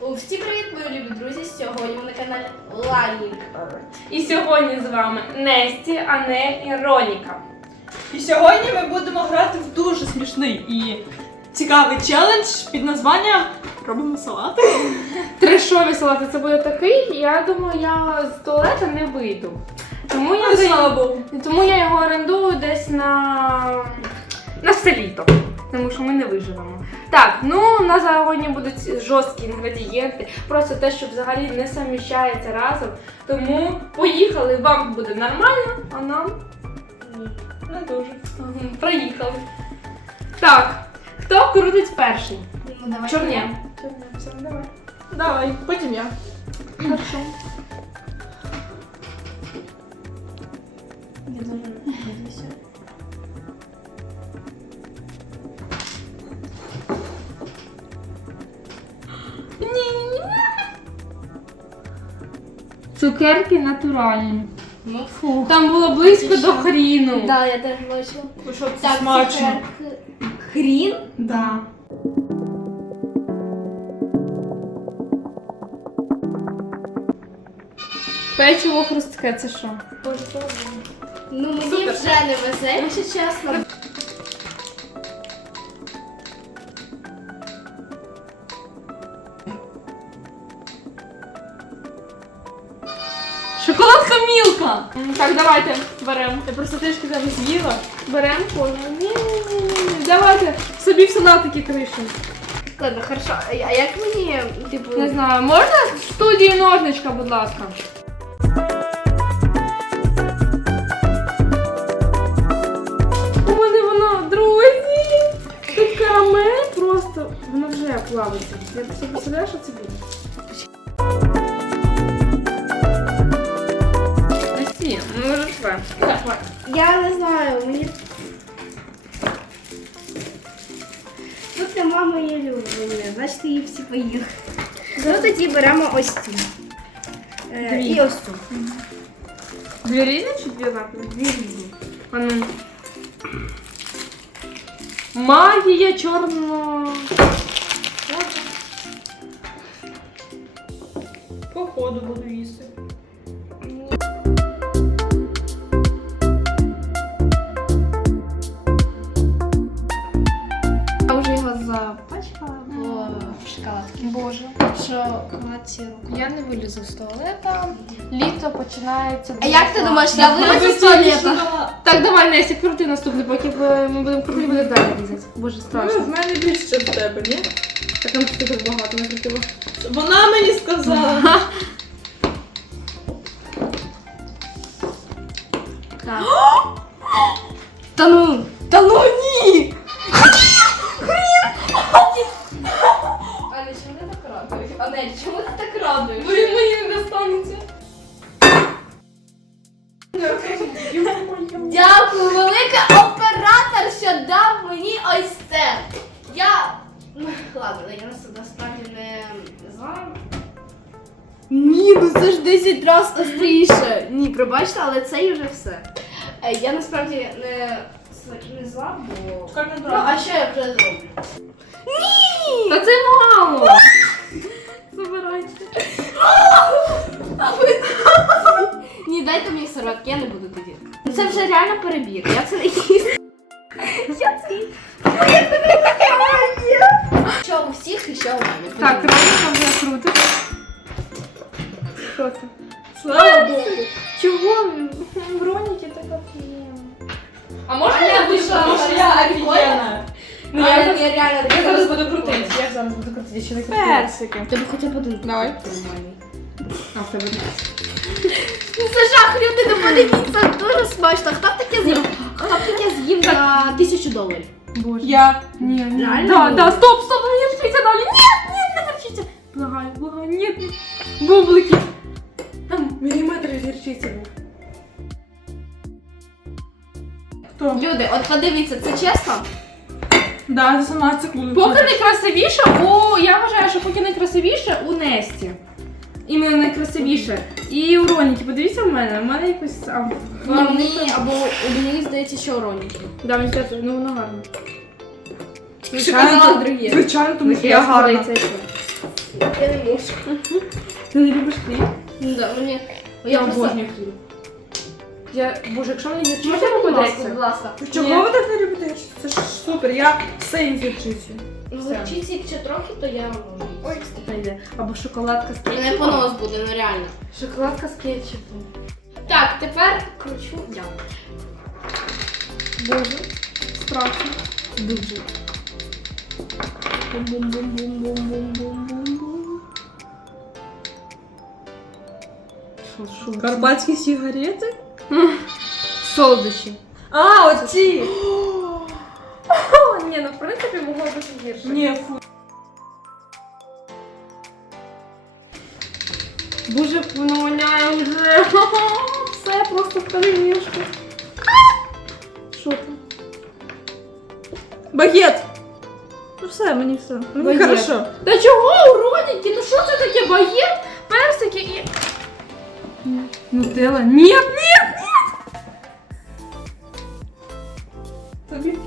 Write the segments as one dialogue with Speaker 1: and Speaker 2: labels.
Speaker 1: Всім привіт, мої любі друзі! Сьогодні ми на каналі Лайк.
Speaker 2: І сьогодні з вами Несті, а не Іроніка.
Speaker 3: І сьогодні ми будемо грати в дуже смішний і цікавий челендж під названням Робимо салати.
Speaker 2: Трешові салати це буде такий, я думаю, я з туалета не вийду. Тому я,
Speaker 3: слава Богу.
Speaker 2: тому я його орендую десь на, на все літо. Тому що ми не виживемо. Так, ну у нас сьогодні будуть жорсткі інгредієнти, просто те, що взагалі не заміщається разом. Тому поїхали, вам буде нормально, а нам
Speaker 3: Не дуже.
Speaker 2: Проїхали. Так, хто крутить перший?
Speaker 1: Ну, давай.
Speaker 2: Чорня.
Speaker 3: Все, давай. Давай, потім я.
Speaker 2: Хорошо.
Speaker 1: Я дуже надіюся.
Speaker 2: Цукерки натуральні.
Speaker 1: Ну.
Speaker 2: Там було близько до хріну.
Speaker 1: Да, я теж бачила.
Speaker 3: Ну що, це
Speaker 1: Так,
Speaker 3: смачно.
Speaker 1: цукерки. Хрін?
Speaker 2: Да. Печиво хрустке, це що?
Speaker 1: Ну, мені
Speaker 3: Супер.
Speaker 1: вже не везе, якщо чесно.
Speaker 2: Мілка! Так, давайте беремо.
Speaker 3: Я просто трішки зараз з'їла.
Speaker 2: Беремо. Ні-ні-ні. Давайте собі в салатики кришимо.
Speaker 1: Ладно, хорошо. А як мені, типу,
Speaker 2: Не знаю, можна в студії ножничка, будь ласка? У мене воно, друзі! Тут карамель просто, воно вже плавиться. Я собі представляю, що це буде. Ну вже шве.
Speaker 1: Я не знаю, мені. Тут нема моєї улюблені, значить її всі поїли. Ну тоді беремо ось цю. Е,
Speaker 2: Дві.
Speaker 1: і ось цю.
Speaker 2: Дві різні чи дві однакові? Дві різні. А ну. Магія чорного.
Speaker 1: Шоколадці.
Speaker 2: Боже.
Speaker 1: Шоколадці руку.
Speaker 2: Я не вилізу з туалета. Літо починається.
Speaker 1: А як ти думаєш, я
Speaker 3: Ну,
Speaker 1: вилізу
Speaker 3: ви
Speaker 1: з туалета?
Speaker 2: Так, давай, Несі, крути наступний, поки е, ми будемо крути, буде далі різати. Боже,
Speaker 3: Ну,
Speaker 2: страшно.
Speaker 3: в мене більше в тебе, ні?
Speaker 2: Так нам тут так багато накрутило.
Speaker 3: Вона мені сказала.
Speaker 1: Так.
Speaker 3: Ні,
Speaker 1: ну це ж 10 разів остріше. Ні, пробачте, але це і вже все. Е, Я насправді не, не зла, бо. Ну, а що я вже зроблю? Ні!
Speaker 2: Та це мало. Забирайте.
Speaker 1: Ні, дайте мені серветки, я не буду тоді. Це вже реально перебір. Я це не їсть. Я це їсть. Що у всіх і що у мене.
Speaker 2: Так, Роніка вже крутить. Що це?
Speaker 3: Слава Богу.
Speaker 2: Чого? В Роніки така приємна. А можна я буду
Speaker 3: Тому що я офігенна.
Speaker 2: Ну,
Speaker 1: я,
Speaker 2: я,
Speaker 1: я, реально
Speaker 3: Я зараз буду крутити.
Speaker 2: я зараз буду крутити, ще не крутила.
Speaker 3: Персики.
Speaker 1: Тебе хоча б один.
Speaker 3: Давай.
Speaker 2: А, в тебе.
Speaker 1: Ну це жах, люди, не подивіться, дуже смачно. Хто б таке з'їв? Хто б таке з'їв за тисячу доларів?
Speaker 2: Боже.
Speaker 3: Я.
Speaker 2: Ні, ні.
Speaker 1: Реально?
Speaker 2: Да, да, стоп, стоп, не верчите далі. Ні, ні, не верчите. Благаю, благаю, ні. Бублики. Міліметр гірчиці був.
Speaker 3: Хто?
Speaker 1: Люди, от подивіться, це чесно?
Speaker 3: Да, за 17 секунд.
Speaker 2: Поки найкрасивіше у. Я вважаю, що поки найкрасивіше у Несті. Іменно найкрасивіше. І у Роніки, подивіться в мене. У мене якось. А,
Speaker 1: Мені або мені здається, що уроніки.
Speaker 2: Да, мені здається, ну воно гарно.
Speaker 3: Звичайно,
Speaker 1: друге.
Speaker 3: Звичайно, тому що
Speaker 2: Я
Speaker 3: гарна.
Speaker 1: Я не можу.
Speaker 2: Ти не любиш хліб?
Speaker 1: Ну да, мені.
Speaker 2: Я обожнюю хліб. Я, боже, якщо мені
Speaker 1: Можна,
Speaker 2: гірчиця
Speaker 1: будь
Speaker 2: попадеться.
Speaker 1: будь ласка.
Speaker 3: Чого ви так не любите? Це ж супер, я все із гірчицею.
Speaker 1: Ну, Горчиці, якщо трохи, то я можу.
Speaker 2: Ой, кстати, йде. Або шоколадка з
Speaker 1: Мене
Speaker 2: кетчупом.
Speaker 1: понос буде, ну реально.
Speaker 2: Шоколадка з кетчупом.
Speaker 1: Так, тепер кручу я.
Speaker 2: Боже, страшно. Дуже. Бум-бум-бум-бум-бум-бум-бум-бум. Що, що? це?
Speaker 3: Карпатські сигарети?
Speaker 2: Солодощі.
Speaker 3: А, оці!
Speaker 2: О, ні, ну в принципі могло бути гірше.
Speaker 3: Ні, фу.
Speaker 2: Боже, воно воняє вже. Все просто в калинішку. Що там?
Speaker 3: Багет! Ну все, мені все. Мені
Speaker 2: Багет.
Speaker 3: хорошо.
Speaker 2: Та чого уроніки? Ну що це таке? Багет, персики і. Нутелла? Ні, ні, ні!
Speaker 3: Тобі?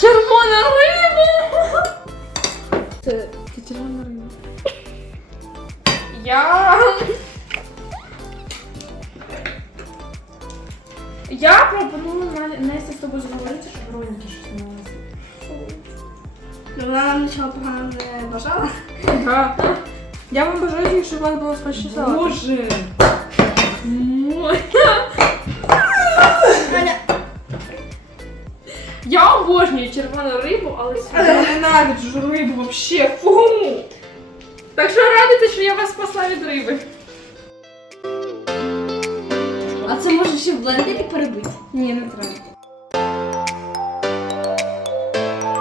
Speaker 2: Червона риба! Це, це червона риба. Я. Я пропоную На- Настя з тобою зговорити, щоб Вероніки щось не.
Speaker 1: Ну, вона нічого поганого не бажала.
Speaker 3: Ага. Я вам бажаю, щоб у вас було салати.
Speaker 2: Боже! Але
Speaker 3: Я ненавиджу рибу вообще. Фу!
Speaker 2: Так що радуйте, що я вас спасла від риби.
Speaker 1: а це може ще в блендері перебити?
Speaker 2: Ні, не треба.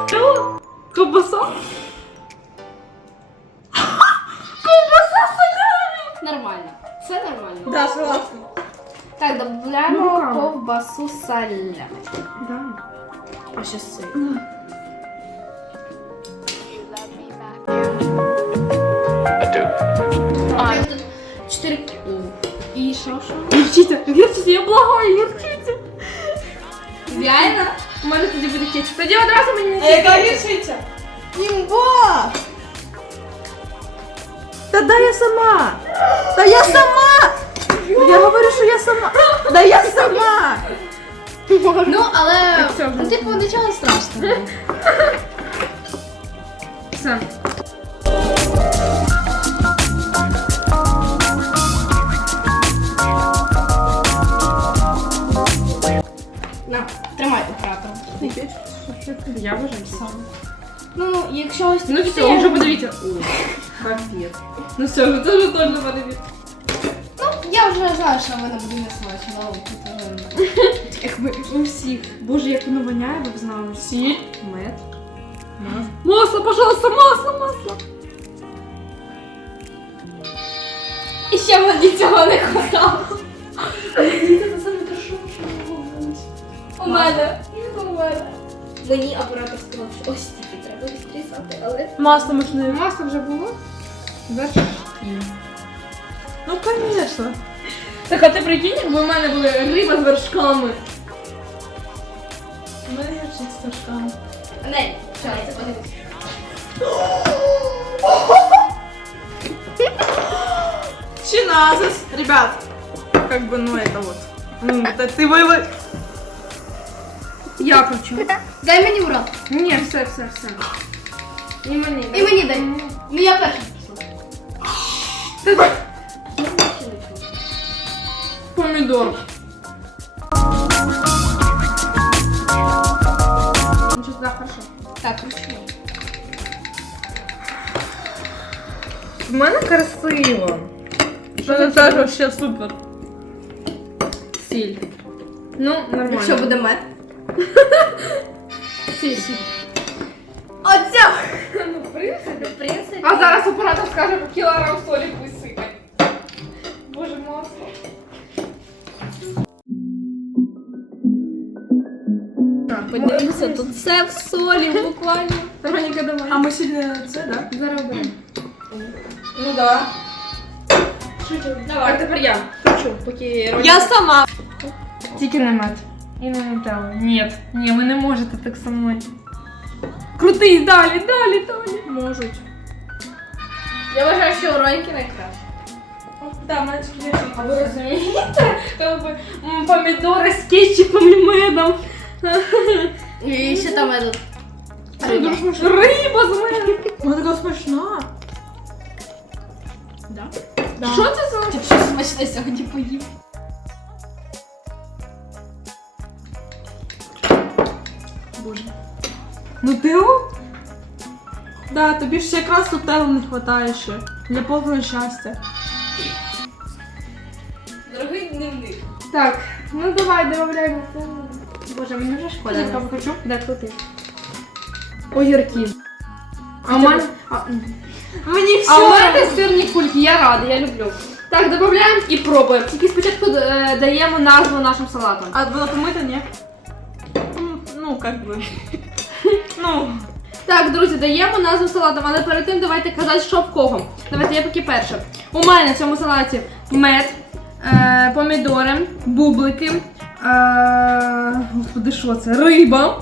Speaker 2: Що? Ковбаса? Ковбаса соляна!
Speaker 1: Нормально. Це нормально.
Speaker 3: Да, согласна.
Speaker 1: Так,
Speaker 2: Ну,
Speaker 1: додаємо
Speaker 2: руками.
Speaker 1: ковбасу саля.
Speaker 2: Да.
Speaker 1: А ще сир. 4... И шо, шо?
Speaker 2: Гірчиця, гірчиця, я благаю, гірчиця.
Speaker 1: Реально?
Speaker 2: У мене тоді буде кетчуп. Тоді одразу мені не А
Speaker 3: яка гірчиця? Імба! Та да я сама! Да я сама! Я говорю, що я сама! Да я сама!
Speaker 1: Ну, але... Ну, типу, нічого страшного.
Speaker 2: Все.
Speaker 1: На, тримай оператор.
Speaker 2: Я вважаю.
Speaker 1: Ну, ну, якщо ось
Speaker 2: Ну все, вже подивіться. Ой, капець. Ну все, ви теж точно подивіться.
Speaker 1: Ну, я вже знаю, що в мене буде не смачно, але тут вже
Speaker 2: Якби у всіх. Боже, як воно воняє, ви б знали. Сіль, мед. Масло. Масло, пожалуйста, масло, масло.
Speaker 1: І ще мені цього не хватало У мене. У мене. Мені оператор сказав, що ось тільки треба відрізати, але.
Speaker 3: Масло можна.
Speaker 2: Масло вже було?
Speaker 3: Ну, конечно.
Speaker 2: Так, а ти прикинь, якби в мене була риба з вершками.
Speaker 3: У мене гірчиця з вершками.
Speaker 1: Не, зараз, подивись.
Speaker 3: Чиназис, ребят. Как бы, ну это вот. Ну, это ты вы, вы.
Speaker 2: Я хочу.
Speaker 1: Дай мені в рот.
Speaker 2: Ні, все, все, все. І мені.
Speaker 1: І мені дай. Ну я перша просила.
Speaker 2: Помідор. Нічого, да, хорошо.
Speaker 1: Так, кручу.
Speaker 2: В мене красиво.
Speaker 3: Что это тоже вообще супер.
Speaker 2: Сіль. Ну, нормально.
Speaker 1: Якщо буде мед. Оця!
Speaker 2: Ну, в принципі.
Speaker 1: В принципі.
Speaker 2: А зараз оператор скаже по кілограм солі висипать. Боже, масло.
Speaker 1: Подивіться, тут все в солі буквально.
Speaker 2: Вероніка, давай.
Speaker 3: А мы сегодня це, да?
Speaker 2: зараз.
Speaker 3: Ну да.
Speaker 2: Так, тепер я. Хочу, поки
Speaker 3: Я сама.
Speaker 2: Тільки не мед. І не нутелла. Ні, ні, ви не можете так со мною. Крутись далі, далі, далі.
Speaker 3: Можуть.
Speaker 1: Я вважаю, що у Роньки найкраще.
Speaker 3: Так, мене
Speaker 2: А ви розумієте? Якби, м, Помідори з кетчупом і медом.
Speaker 1: І ще там этот.
Speaker 3: Це дуже смачно.
Speaker 2: Риба з медом.
Speaker 3: Вона така смачна.
Speaker 1: Да?
Speaker 2: Що це за
Speaker 1: Ти щось смачне сьогодні поїв.
Speaker 3: Нутеллу? Да, тобі ж якраз нутеллу не вистачає ще. Для повного щастя.
Speaker 1: Дорогий дневник.
Speaker 2: Так, ну давай, додаємо. Боже, мені вже шкода.
Speaker 3: Я хочу.
Speaker 2: Да, крути. Огірки. А у мене. А,
Speaker 3: Мені
Speaker 2: а у мене сирні кульки, я рада, я люблю. Так, додаємо і пробуємо. Тільки спочатку е, даємо назву нашим салатам.
Speaker 3: А вона помита, ні? Ну, как би. Ну.
Speaker 2: Так, друзі, даємо назву салатам, але перед тим давайте казати, що в кого. Давайте я поки перше. У мене в цьому салаті мед, е, помідори, бублики, е, господи, що це? Риба,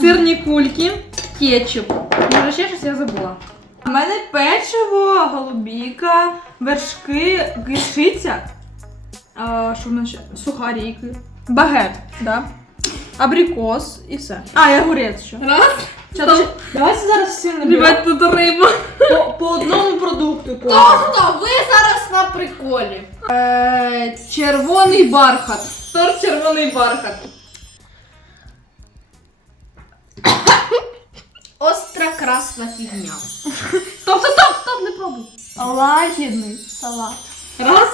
Speaker 2: сирні кульки, кетчуп. Може, ще щось я забула.
Speaker 3: У мене печиво, голубіка, вершки, гірчиця. А, що в нас ще? Сухаріки. Багет, да. Абрикос і все. А, і огурець ще.
Speaker 2: Раз.
Speaker 3: Ча- Давайте зараз всі наберемо.
Speaker 2: Ребят, тут риба.
Speaker 3: По, по одному продукту.
Speaker 1: Хто хто? Ви зараз на приколі.
Speaker 2: Е, червоний бархат. Торт червоний бархат.
Speaker 1: Остра красна фігня.
Speaker 2: Стоп, стоп, стоп, стоп, не пробуй.
Speaker 3: Лагідний салат.
Speaker 2: Раз,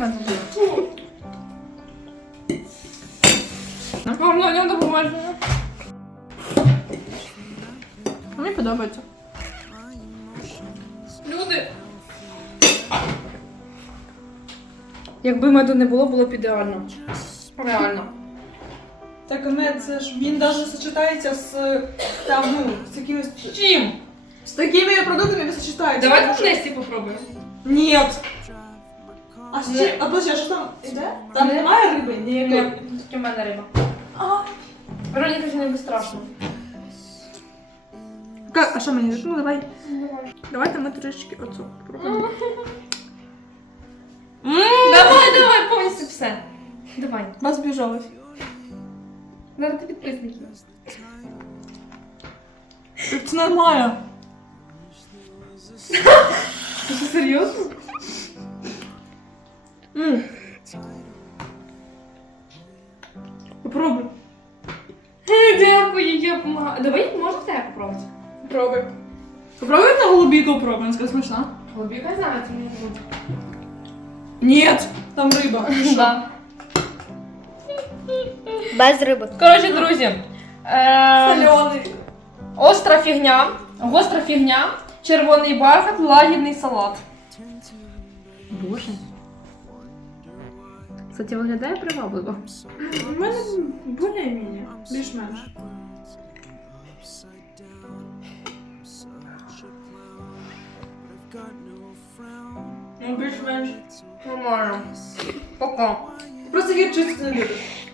Speaker 2: мене зробити? Можна не допоможе.
Speaker 3: Мені подобається.
Speaker 2: Люди. Якби меду не було, було б ідеально. Реально.
Speaker 3: Так, мед, це ж він навіть сочетається з там, ну, з якимось.
Speaker 2: Чим?
Speaker 3: З такими продуктами він сочетається.
Speaker 2: Давайте в Несті попробуємо.
Speaker 3: Ні. А ще, а подожди, а що там іде? Там немає риби? Ні.
Speaker 2: Тільки в мене риба.
Speaker 3: А,
Speaker 2: Вероніка, не буде страшно.
Speaker 3: Ка- а що мені? Ну, давай. Давайте ми трішечки оцю попробуємо.
Speaker 2: Давай, давай, повністю все. Давай.
Speaker 3: Вас біжалось.
Speaker 2: Зараз ти підписники.
Speaker 3: Це нормально.
Speaker 2: Ти що, серйозно?
Speaker 3: М. Попробуй.
Speaker 2: Дякую, я помагаю. Давай, можна тебе попробувати?
Speaker 3: Пробуй. Попробуй на голубіку попробуй, вона така смачна.
Speaker 2: Голубіка знаю, це не буде.
Speaker 3: Ні, там риба.
Speaker 2: Да.
Speaker 1: Без риби.
Speaker 2: Коротше, друзі. Е,
Speaker 3: Солений.
Speaker 2: остра фігня, гостра фігня, червоний бархат, лагідний салат. Боже. Кстати, виглядає привабливо.
Speaker 3: У мене більш-менш. Більш-менш. Ну, більш-менш.
Speaker 2: Нормально. Пока.
Speaker 3: Просто гірчицю не любиш.